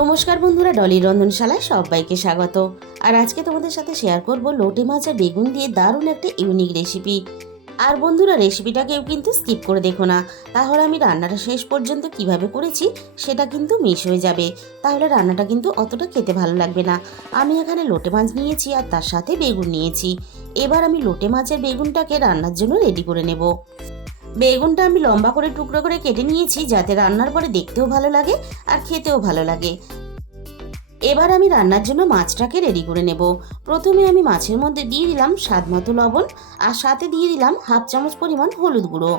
নমস্কার বন্ধুরা ডলি রন্ধনশালায় সবাইকে স্বাগত। আর আজকে তোমাদের সাথে শেয়ার করব লোটে মাছ আর বেগুন দিয়ে দারুণ একটা ইউনিক রেসিপি আর বন্ধুরা রেসিপিটা কেউ কিন্তু স্কিপ করে দেখো না। তাহলে আমি রান্নাটা শেষ পর্যন্ত কীভাবে করেছি, সেটা কিন্তু মিস হয়ে যাবে। তাহলে রান্নাটা কিন্তু অতটা খেতে ভালো লাগবে না। আমি এখানে লোটে মাছ নিয়েছি আর তার সাথে বেগুন নিয়েছি। এবার আমি লোটে মাছের বেগুনটাকে রান্নার জন্য রেডি করে নেব। বেগুনটা আমি লম্বা করে টুকরো করে কেটে নিয়েছি যাতে রান্নার পরে দেখতেও ভালো লাগে আর খেতেও ভালো লাগে। এবার আমি রান্নার জন্য মাছটাকে রেডি করে নেব। প্রথমে আমি মাছের মধ্যে দিয়ে দিলাম স্বাদ মতো লবণ আর সাথে দিয়ে দিলাম হাফ চামচ পরিমাণ হলুদ গুঁড়ো।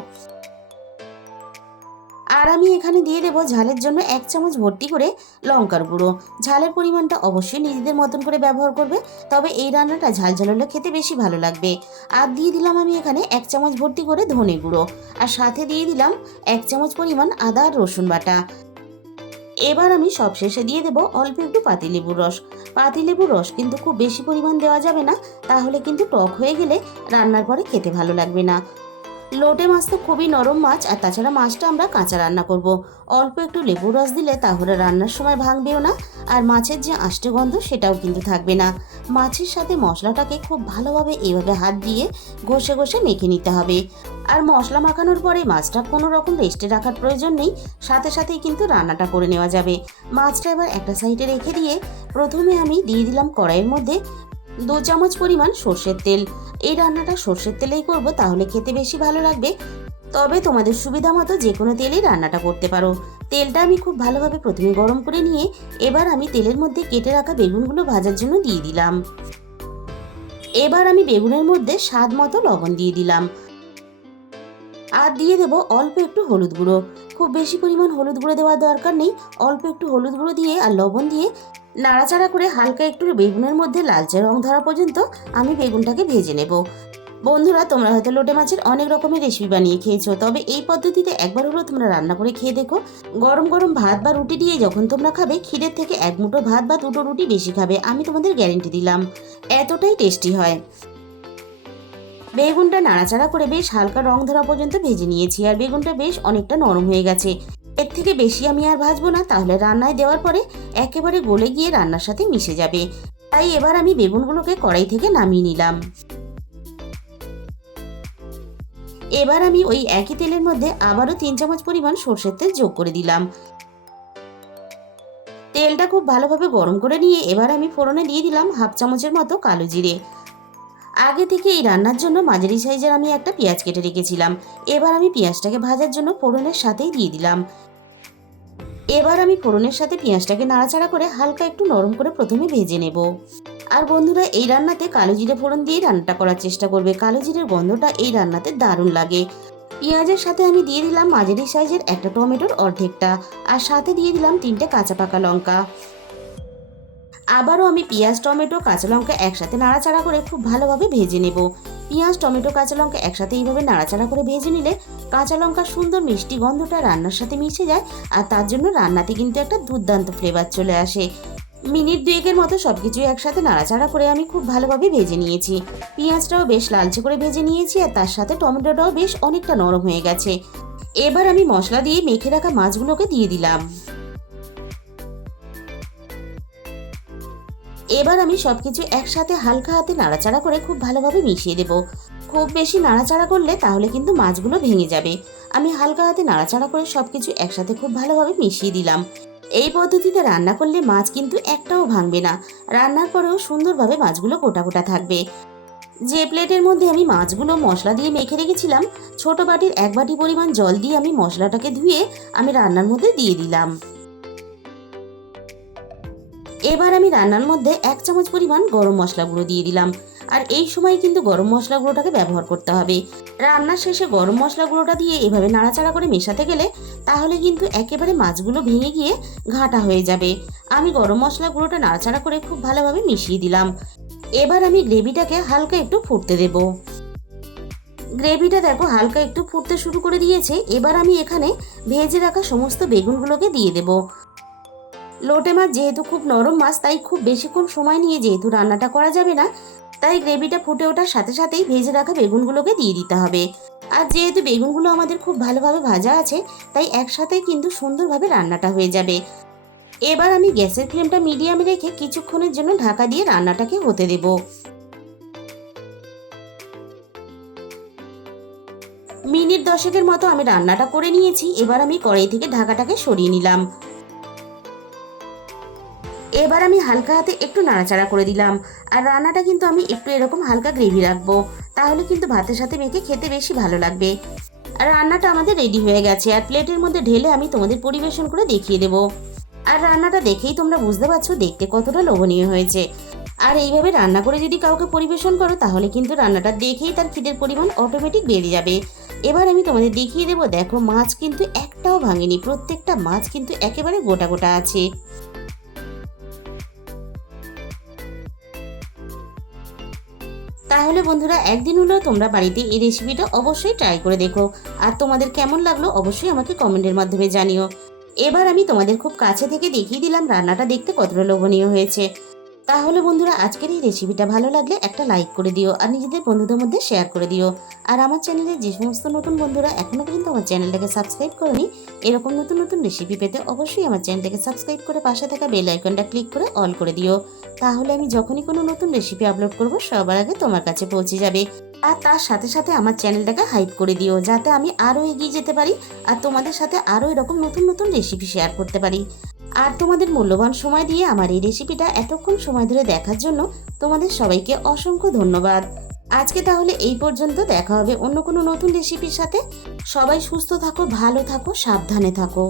আর আমি এখানে দিয়ে দেবো ঝালের জন্য এক চামচ ভর্তি করে লঙ্কার গুঁড়ো। ঝালের পরিমাণটা অবশ্যই নিজেদের মতন করে ব্যবহার করবে, তবে এই রান্নাটা ঝাল ঝাল হলে খেতে বেশি ভালো লাগবে। আর দিয়ে দিলাম আমি এখানে এক চামচ ভর্তি করে ধনে গুঁড়ো, আর সাথে দিয়ে দিলাম এক চামচ পরিমাণ আদা আর রসুন বাটা। এবার আমি সবশেষে দিয়ে দেবো অল্প একটু পাতিলেবুর রস। পাতিলেবুর রস কিন্তু খুব বেশি পরিমাণ দেওয়া যাবে না, তাহলে কিন্তু টক হয়ে গেলে রান্নার পরে খেতে ভালো লাগবে না। লোটে মাছ তো খুবই নরম মাছ, আর তাছাড়া মাছটা আমরা কাঁচা রান্না করব। অল্প একটু লেবুর রস দিলে তাহলে রান্নার সময় ভাঙবেও না, আর মাছের যে আষ্টে গন্ধ সেটাও কিন্তু থাকবে না। মাছের সাথে মশলাটাকে খুব ভালোভাবে এইভাবে হাত দিয়ে ঘষে ঘষে মেখে নিতে হবে। আর মশলা মাখানোর পরে মাছটা কোনো রকম রেস্টে রাখার প্রয়োজন নেই, সাথে সাথেই কিন্তু রান্নাটা করে নেওয়া যাবে। মাছটা এবার একটা সাইডে রেখে দিয়ে প্রথমে আমি দিয়ে দিলাম কড়াইয়ের মধ্যে দু চামচ পরিমাণ সর্ষের তেল। এই রান্নাটা সর্ষের তেলেই করব, তাহলে খেতে বেশি ভালো লাগবে। তবে তোমাদের সুবিধা মতো যে কোনো তেলেই রান্নাটা করতে পারো। তেলটা আমি খুব ভালোভাবে প্রথমে গরম করে নিয়ে, এবার আমি তেলের মধ্যে কেটে রাখা বেগুনগুলো ভাজার জন্য দিয়ে দিলাম। এবার আমি বেগুনের মধ্যে স্বাদ মতো লবণ দিয়ে দিলাম। আর দিয়ে দেব অল্প একটু হলুদ গুঁড়ো। খুব বেশি পরিমাণ হলুদ গুঁড়ো দেওয়ার দরকার নেই। অল্প একটু হলুদ গুঁড়ো দিয়ে আর লবণ দিয়ে নাড়াচাড়া করে হালকা একটু বেগুনের মধ্যে লালচে রং ধরা পর্যন্ত আমি বেগুনটাকে ভেজে নেব। বন্ধুরা, তোমরা হয়তো লোটে মাছের অনেক রকমের রেসিপি বানিয়ে খেয়েছো, তবে এই পদ্ধতিতে একবার হলেও তোমরা রান্না করে খেয়ে দেখো। গরম গরম ভাত বা রুটি দিয়ে যখন তোমরা খাবে, ক্ষীরের থেকে এক মুঠো ভাত বা দুটো রুটি বেশি খাবে, আমি তোমাদের গ্যারেন্টি দিলাম। এতটাই টেস্টি হয়। বেগুনটা নাড়াচাড়া করে বেশ হালকা রং ধরা পর্যন্ত ভেজে নিয়েছি, আর বেগুনটা বেশ অনেকটা নরম হয়ে গেছে। এর থেকে বেশি আমি আর ভাজবো না, তাহলে রান্নায় দেওয়ার পরে একেবারে গলে গিয়ে রান্নার সাথে মিশে যাবে। তাই এবার আমি বেগুনগুলোকে কড়াই থেকে নামিয়ে নিলাম। এবার আমি ওই একই তেলের মধ্যে আবারও তিন চামচ পরিমাণ সর্ষের তেল যোগ করে দিলাম। তেলটা খুব ভালোভাবে গরম করে নিয়ে এবার আমি ফোড়নে দিয়ে দিলাম হাফ চামচের মতো কালো জিরে। আগে থেকে এই রান্নার জন্য মাঝারি সাইজের আমি একটা পেঁয়াজ কেটে রেখেছিলাম। এবার আমি পেঁয়াজটাকে ভাজার জন্য ফোড়নের সাথেই দিয়ে দিলাম। এবার আমি ফোড়নের সাথে পেঁয়াজটাকে নাড়াচাড়া করে হালকা একটু নরম করে প্রথমে ভেজে নেব। আর বন্ধুরা, এই রান্নাতে কালো জিরে ফোড়ন দিয়ে রান্নাটা করার চেষ্টা করবে। কালো জিরের গন্ধটা এই রান্নাতে দারুণ লাগে। পেঁয়াজের সাথে আমি দিয়ে দিলাম মাঝারি সাইজের একটা টমেটোর অর্ধেকটা। আর সাথে দিয়ে দিলাম তিনটে কাঁচা পাকা লঙ্কা। আবারও আমি পেঁয়াজ, টমেটো, কাঁচা লঙ্কা একসাথে নাড়াচাড়া করে খুব ভালোভাবে ভেজে নেব। পেঁয়াজ, টমেটো, কাঁচা লঙ্কা একসাথে এইভাবে নাড়াচাড়া করে ভেজে নিলে কাঁচা লঙ্কার সুন্দর মিষ্টি গন্ধটা রান্নার সাথে মিশে যায় আর তার জন্য রান্নাতে কিন্তু একটা দুর্দান্ত ফ্লেভার চলে আসে। মিনিট দুয়েকের মতো সব কিছু একসাথে নাড়াচাড়া করে আমি খুব ভালোভাবে ভেজে নিয়েছি। পেঁয়াজটাও বেশ লালচে করে ভেজে নিয়েছি আর তার সাথে টমেটোটাও বেশ অনেকটা নরম হয়ে গেছে। এবার আমি মশলা দিয়ে মেখে রাখা মাছগুলোকে দিয়ে দিলাম। এবার আমি সবকিছু একসাথে হালকা হাতে নাড়াচাড়া করে খুব ভালোভাবে মিশিয়ে দেব। খুব বেশি নাড়াচাড়া করলে তাহলে কিন্তু মাছগুলো ভেঙে যাবে। আমি হালকা হাতে নাড়াচাড়া করে সবকিছু একসাথে খুব ভালোভাবে মিশিয়ে দিলাম। এই পদ্ধতিতে রান্না করলে মাছ কিন্তু একটাও ভাঙবে না। রান্নার পরেও সুন্দরভাবে মাছগুলো গোটা গোটা থাকবে। যে প্লেটের মধ্যে আমি মাছগুলো মশলা দিয়ে মেখে রেখেছিলাম, ছোট বাটির এক বাটি পরিমাণ জল দিয়ে আমি মশলাটাকে ধুয়ে আমি রান্নার মধ্যে দিয়ে দিলাম। এবার আমি রান্নার মধ্যে এক চামচ পরিমাণ গরম মশলা গুঁড়ো দিয়ে দিলাম। আর এই সময় কিন্তু গরম মশলা গুঁড়োটাকে ব্যবহার করতে হবে। রান্নার শেষে গরম মশলা গুঁড়োটা দিয়ে এভাবে নাড়াচাড়া করে মেশাতে গেলে তাহলে কিন্তু একেবারে মাছগুলো ভেঙে গিয়ে ঘাটা হয়ে যাবে। আমি গরম মশলা গুঁড়োটা নাড়াচাড়া করে খুব ভালোভাবে মিশিয়ে দিলাম। এবার আমি গ্রেভিটাকে হালকা একটু ফুটতে দেব। গ্রেভিটা দেখো হালকা একটু ফুটতে শুরু করে দিয়েছে। এবার আমি এখানে ভেজে রাখা সমস্ত বেগুনগুলোকে দিয়ে দেবো। লোটে মাছ যেহেতু খুব নরম মাছ, তাই খুব বেশিক্ষণ সময় নিয়ে যেহেতু রান্নাটা করা যাবে না, তাই গ্রেভিটা ফুটে ওঠার সাথে সাথেই ভেজে রাখা বেগুনগুলোকে দিয়ে দিতে হবে। আর যেহেতু বেগুনগুলো আমাদের খুব ভালোভাবে ভাজা আছে, তাই একসাথেই কিন্তু সুন্দরভাবে রান্নাটা হয়ে যাবে। এবার আমি গ্যাসের ফ্লেমটা মিডিয়ামে রেখে কিছুক্ষণের জন্য ঢাকা দিয়ে রান্নাটাকে হতে দেব। মিনিট দশেকের মতো আমি রান্নাটা করে নিয়েছি, এবার আমি কড়াই থেকে ঢাকাটাকে সরিয়ে নিলাম। এবার আমি হালকা হাতে একটু নাড়াচাড়া করে দিলাম। আর রান্নাটা কিন্তু আমি একটু এরকম হালকা গ্রেভি রাখব। তাহলে কিন্তু ভাতের সাথে মেখে খেতে বেশি ভালো লাগবে। আর রান্নাটা আমাদের রেডি হয়ে গেছে। আর প্লেটের মধ্যে ঢেলে আমি তোমাদের পরিবেশন করে দেখিয়ে দেবো। আর রান্নাটা দেখেই তোমরা বুঝতে পারছ দেখতে কতটা লোভনীয় হয়েছে। আর এইভাবে রান্না করে যদি কাউকে পরিবেশন করো, তাহলে কিন্তু রান্নাটা দেখেই তার খিদের পরিমাণ অটোমেটিক বেড়ে যাবে। এবার আমি তোমাদের দেখিয়ে দেবো, দেখো মাছ কিন্তু একটাও ভাঙেনি। প্রত্যেকটা মাছ কিন্তু একেবারে গোটা গোটা আছে। তাহলে বন্ধুরা, একদিন হলেও তোমরা বাড়িতে এই রেসিপিটা অবশ্যই ট্রাই করে দেখো। আর তোমাদের কেমন লাগল অবশ্যই আমাকে কমেন্টের মাধ্যমে জানিও। এবার আমি তোমাদের খুব কাছে থেকে দেখিয়ে দিলাম, রান্নাটা দেখতে কতটা লোভনীয় হয়েছে। তাহলে বন্ধুরা, আজকের এই রেসিপিটা ভালো লাগলে একটা লাইক করে দিও আর নিজেদের বন্ধুদের মধ্যে শেয়ার করে দিও। আর আমার চ্যানেলে যে সমস্ত নতুন বন্ধুরা এখনও পর্যন্ত আমার চ্যানেলটাকে সাবস্ক্রাইব করেনি, এরকম নতুন নতুন রেসিপি পেতে অবশ্যই আমার চ্যানেলটাকে সাবস্ক্রাইব করে পাশে থাকা বেল আইকনটা ক্লিক করে অল করে দিও। তাহলে আমি যখনই কোনো নতুন রেসিপি আপলোড করব, সবার আগে তোমার কাছে পৌঁছে যাবে। আর তার সাথে সাথে আমার চ্যানেলটাকে হাইপ করে দিও, যাতে আমি আরও এগিয়ে যেতে পারি আর তোমাদের সাথে আরও এরকম নতুন নতুন রেসিপি শেয়ার করতে পারি। আর তোমাদের মূল্যবান সময় দিয়ে আমার এই রেসিপিটা এতক্ষণ সময় ধরে দেখার জন্য তোমাদের সবাইকে অসংখ্য ধন্যবাদ। আজকে তাহলে এই পর্যন্ত দেখা হবে অন্য কোনো নতুন রেসিপির সাথে। সবাই সুস্থ থাকো, ভালো থাকো, সাবধানে থাকো।